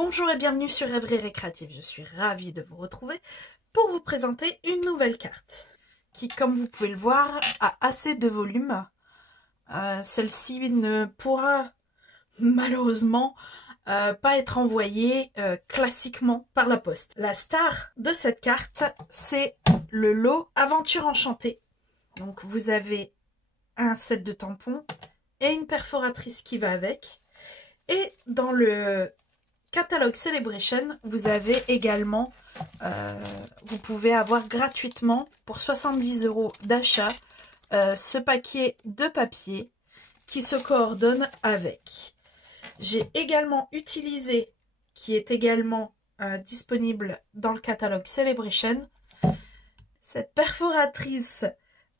Bonjour et bienvenue sur Rêverie Récréative, je suis ravie de vous retrouver pour vous présenter une nouvelle carte qui, comme vous pouvez le voir, a assez de volume. Celle-ci ne pourra malheureusement pas être envoyée classiquement par la poste. La star de cette carte, c'est le lot Aventure Enchantée. Donc vous avez un set de tampons et une perforatrice qui va avec. Et dans le catalogue Celebration, vous avez également, vous pouvez avoir gratuitement pour 70 € d'achat ce paquet de papier qui se coordonne avec. J'ai également utilisé, qui est également disponible dans le catalogue Celebration, cette perforatrice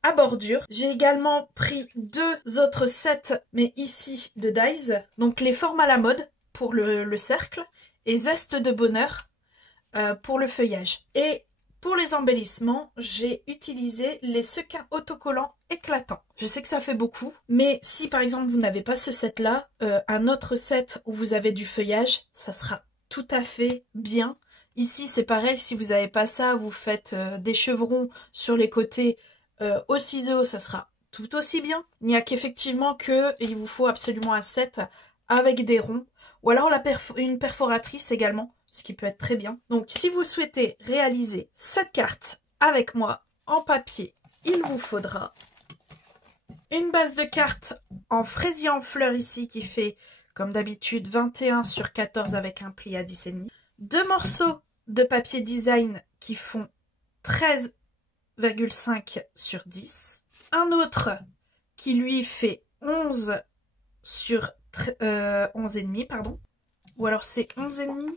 à bordure. J'ai également pris deux autres sets, mais ici de dies, donc les formes à la mode pour le cercle et zeste de bonheur pour le feuillage. Et pour les embellissements, j'ai utilisé les sequins autocollants éclatants. Je sais que ça fait beaucoup, mais si par exemple vous n'avez pas ce set là, un autre set où vous avez du feuillage, ça sera tout à fait bien. Ici c'est pareil, si vous n'avez pas ça, vous faites des chevrons sur les côtés au ciseau, ça sera tout aussi bien. Il n'y a qu'effectivement il vous faut absolument un set avec des ronds, ou alors une perforatrice également, ce qui peut être très bien. Donc si vous souhaitez réaliser cette carte avec moi en papier, il vous faudra une base de cartes en fraisier en fleurs ici qui fait comme d'habitude 21 sur 14 avec un pli à 10,5. Deux morceaux de papier design qui font 13,5 sur 10. Un autre qui lui fait 11 sur 11,5, pardon. Ou alors c'est 11,5.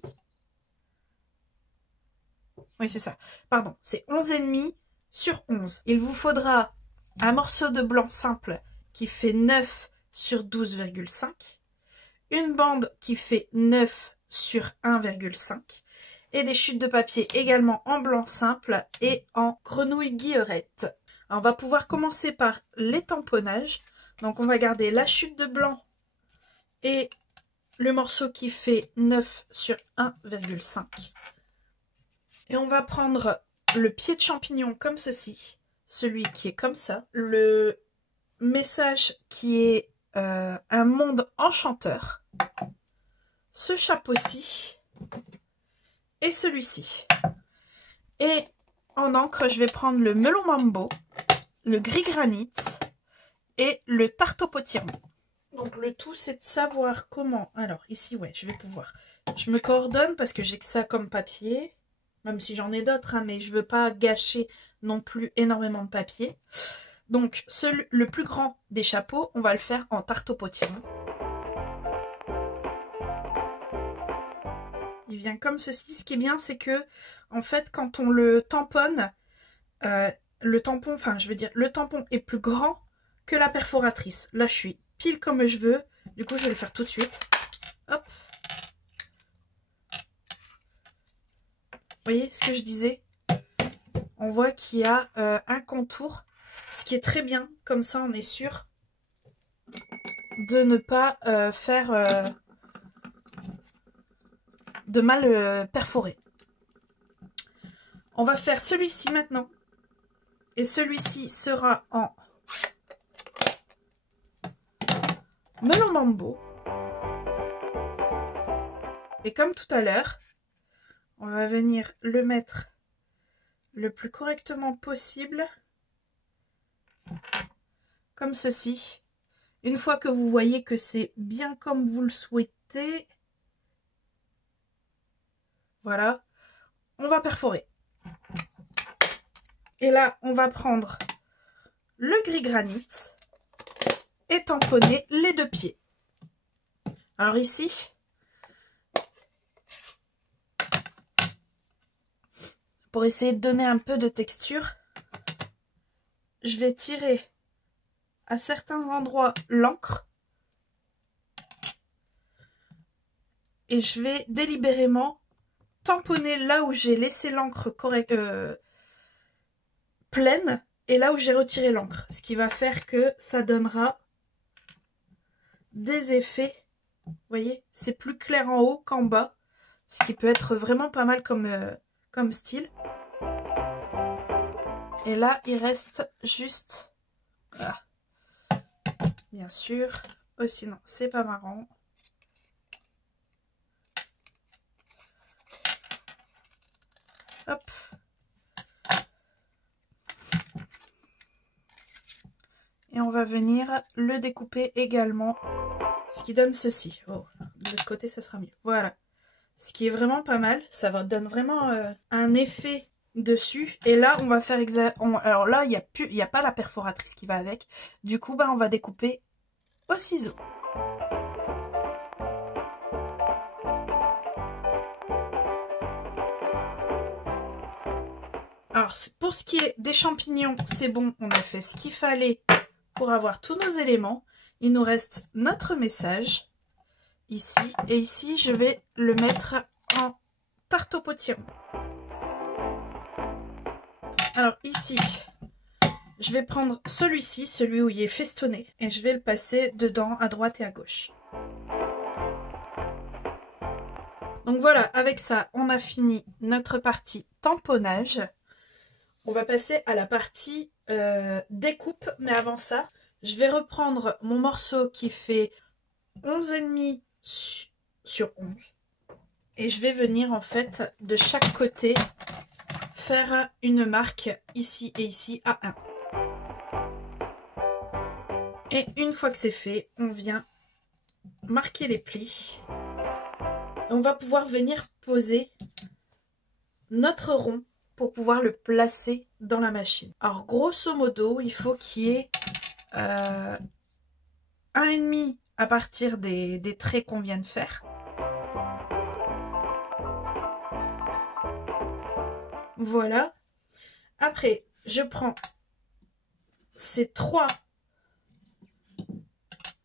Oui, c'est ça. Pardon, c'est 11,5 sur 11. Il vous faudra un morceau de blanc simple qui fait 9 sur 12,5. Une bande qui fait 9 sur 1,5. Et des chutes de papier également en blanc simple et en grenouille guillerette. On va pouvoir commencer par les tamponnages. Donc on va garder la chute de blanc et le morceau qui fait 9 sur 1,5. Et on va prendre le pied de champignon comme ceci, celui qui est comme ça, le message qui est un monde enchanteur, ce chapeau-ci et celui-ci. Et en encre, je vais prendre le melon mambo, le gris granit et le tarte au potiron. Donc le tout c'est de savoir comment. Alors ici ouais, je vais pouvoir. Je me coordonne parce que j'ai que ça comme papier. Même si j'en ai d'autres, hein, mais je veux pas gâcher non plus énormément de papier. Donc le plus grand des chapeaux, on va le faire en tarte au potiron. Il vient comme ceci. Ce qui est bien, c'est que en fait quand on le tamponne, le tampon est plus grand que la perforatrice. Là je suis pile comme je veux, du coup je vais le faire tout de suite. Hop. Vous voyez ce que je disais? On voit qu'il y a un contour, ce qui est très bien, comme ça on est sûr de ne pas faire de mal perforer. On va faire celui-ci maintenant, et celui-ci sera en melon mambo. Et comme tout à l'heure, on va venir le mettre le plus correctement possible, comme ceci. Une fois que vous voyez que c'est bien comme vous le souhaitez, voilà, on va perforer. Et là, on va prendre le gris granit et tamponner les deux pieds. Alors ici, pour essayer de donner un peu de texture, je vais tirer à certains endroits l'encre et je vais délibérément tamponner là où j'ai laissé l'encre pleine et là où j'ai retiré l'encre, ce qui va faire que ça donnera des effets. Vous voyez, c'est plus clair en haut qu'en bas. Ce qui peut être vraiment pas mal comme style. Et là, il reste juste... Voilà. Bien sûr. Oh, sinon, c'est pas marrant. Hop. Et on va venir le découper également. Ce qui donne ceci. Oh, de l'autre côté, ça sera mieux. Voilà. Ce qui est vraiment pas mal. Ça va donne vraiment un effet dessus. Et là, on va faire alors là, il n'y a pas la perforatrice qui va avec. Du coup, bah, on va découper au ciseau. Alors, pour ce qui est des champignons, c'est bon. On a fait ce qu'il fallait pour avoir tous nos éléments. Il nous reste notre message ici. Et ici, je vais le mettre en tarte au potiron. Alors ici, je vais prendre celui-ci, celui où il est festonné. Et je vais le passer dedans, à droite et à gauche. Donc voilà, avec ça, on a fini notre partie tamponnage. On va passer à la partie découpe. Mais avant ça, je vais reprendre mon morceau qui fait 11,5 sur 11. Et je vais venir en fait de chaque côté faire une marque ici et ici à 1. Et une fois que c'est fait, on vient marquer les plis. Et on va pouvoir venir poser notre rond pour pouvoir le placer dans la machine. Alors grosso modo, il faut qu'il y ait 1,5 à partir des traits qu'on vient de faire. Voilà. Après, je prends ces 3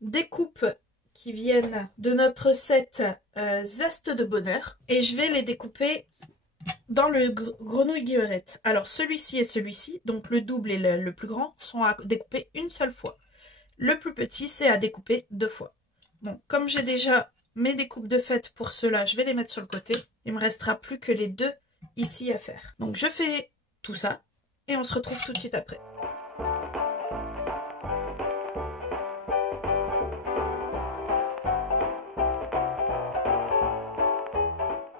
découpes qui viennent de notre set Zeste de Bonheur et je vais les découper dans le grenouille guillerette. Alors celui-ci et celui-ci, donc le double et le plus grand, sont à découper une seule fois. Le plus petit, c'est à découper 2 fois. Bon, comme j'ai déjà mes découpes de fête pour ceux-là, je vais les mettre sur le côté. Il me restera plus que les 2 ici à faire. Donc je fais tout ça et on se retrouve tout de suite après.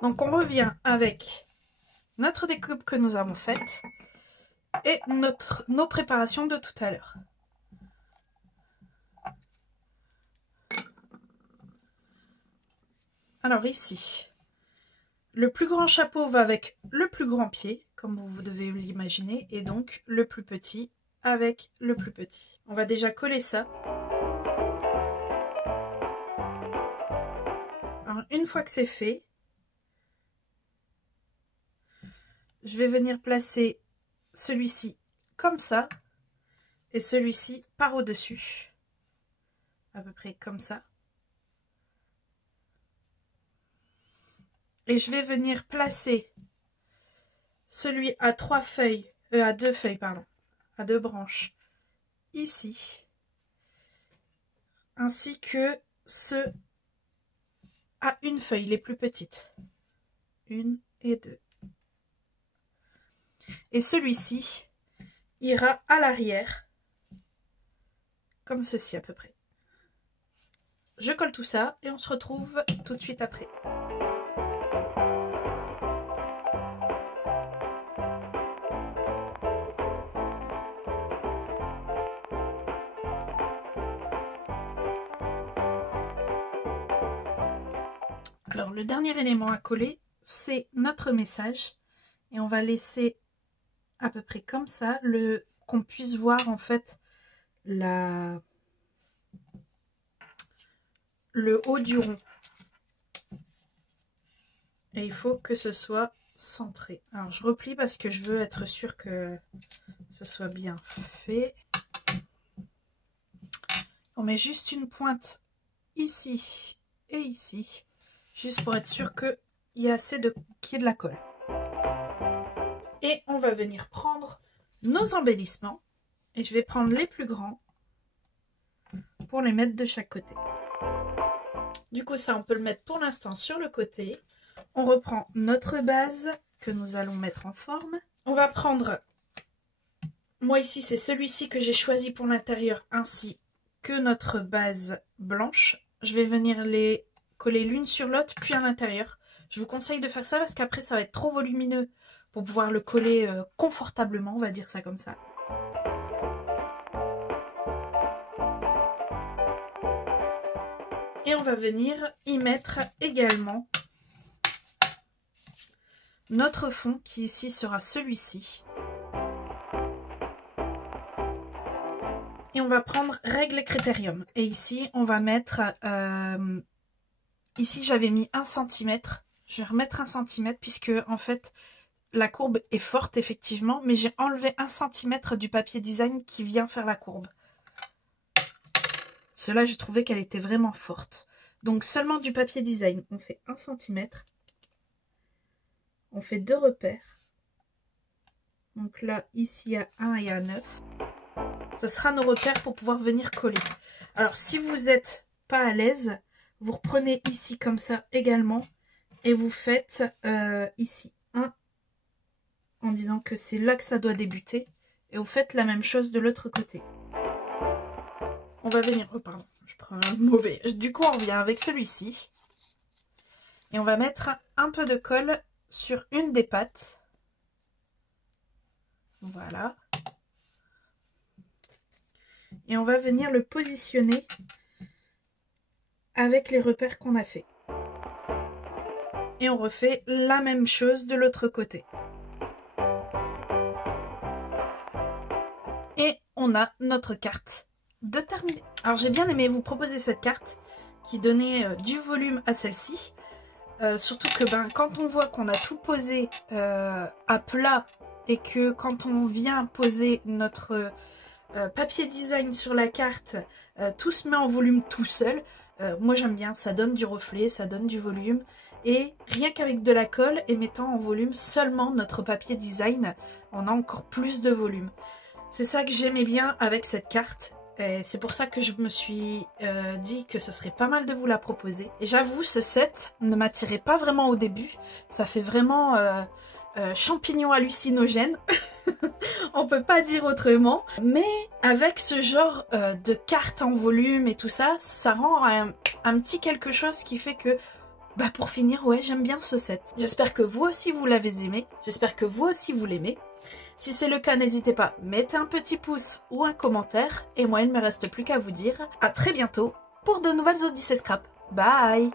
Donc on revient avec notre découpe que nous avons faite et nos préparations de tout à l'heure. Alors ici, le plus grand chapeau va avec le plus grand pied, comme vous devez l'imaginer, et donc le plus petit avec le plus petit. On va déjà coller ça. Alors une fois que c'est fait, je vais venir placer celui-ci comme ça et celui-ci par au-dessus, à peu près comme ça. Et je vais venir placer celui à 2 feuilles, pardon, à 2 branches ici, ainsi que ceux à 1 feuille, les plus petites, 1 et 2. Et celui-ci ira à l'arrière, comme ceci à peu près. Je colle tout ça et on se retrouve tout de suite après. Alors le dernier élément à coller, c'est notre message. Et on va laisser à peu près comme ça, qu'on puisse voir en fait le haut du rond. Et il faut que ce soit centré. Alors je replie parce que je veux être sûre que ce soit bien fait. On met juste une pointe ici et ici, juste pour être sûr qu'il y a assez qu'il y ait de la colle. Et on va venir prendre nos embellissements. Et je vais prendre les plus grands pour les mettre de chaque côté. Du coup, ça, on peut le mettre pour l'instant sur le côté. On reprend notre base que nous allons mettre en forme. On va prendre, moi ici c'est celui-ci que j'ai choisi pour l'intérieur ainsi que notre base blanche. Je vais venir les coller l'une sur l'autre puis à l'intérieur. Je vous conseille de faire ça parce qu'après ça va être trop volumineux pour pouvoir le coller confortablement, on va dire ça comme ça. Et on va venir y mettre également notre fond qui ici sera celui-ci. Et on va prendre règle critérium. Et ici on va mettre, ici j'avais mis 1 cm. Je vais remettre 1 cm puisque en fait la courbe est forte effectivement. Mais j'ai enlevé 1 cm du papier design qui vient faire la courbe. Cela j'ai trouvé qu'elle était vraiment forte. Donc seulement du papier design on fait 1 cm. On fait 2 repères. Donc là, ici, il y a 1 et à 9. Ce sera nos repères pour pouvoir venir coller. Alors, si vous n'êtes pas à l'aise, vous reprenez ici comme ça également. Et vous faites ici 1 en disant que c'est là que ça doit débuter. Et vous faites la même chose de l'autre côté. On va venir... Oh, pardon, je prends un mauvais. Du coup, on revient avec celui-ci. Et on va mettre un peu de colle sur une des pattes. Voilà. Et on va venir le positionner avec les repères qu'on a fait. Et on refait la même chose de l'autre côté. Et on a notre carte de terminée. Alors j'ai bien aimé vous proposer cette carte qui donnait du volume à celle-ci. Surtout que quand on voit qu'on a tout posé à plat et que quand on vient poser notre papier design sur la carte, tout se met en volume tout seul. Moi j'aime bien, ça donne du reflet, ça donne du volume. Et rien qu'avec de la colle et mettant en volume seulement notre papier design, on a encore plus de volume. C'est ça que j'aimais bien avec cette carte. C'est pour ça que je me suis dit que ce serait pas mal de vous la proposer. Et j'avoue, ce set ne m'attirait pas vraiment au début. Ça fait vraiment champignon hallucinogène. On peut pas dire autrement. Mais avec ce genre de carte en volume et tout ça, ça rend un petit quelque chose qui fait que... pour finir, ouais, j'aime bien ce set. J'espère que vous aussi vous l'avez aimé. J'espère que vous aussi vous l'aimez. Si c'est le cas, n'hésitez pas, mettez un petit pouce ou un commentaire. Et moi, il ne me reste plus qu'à vous dire à très bientôt pour de nouvelles Odyssées Scrap. Bye!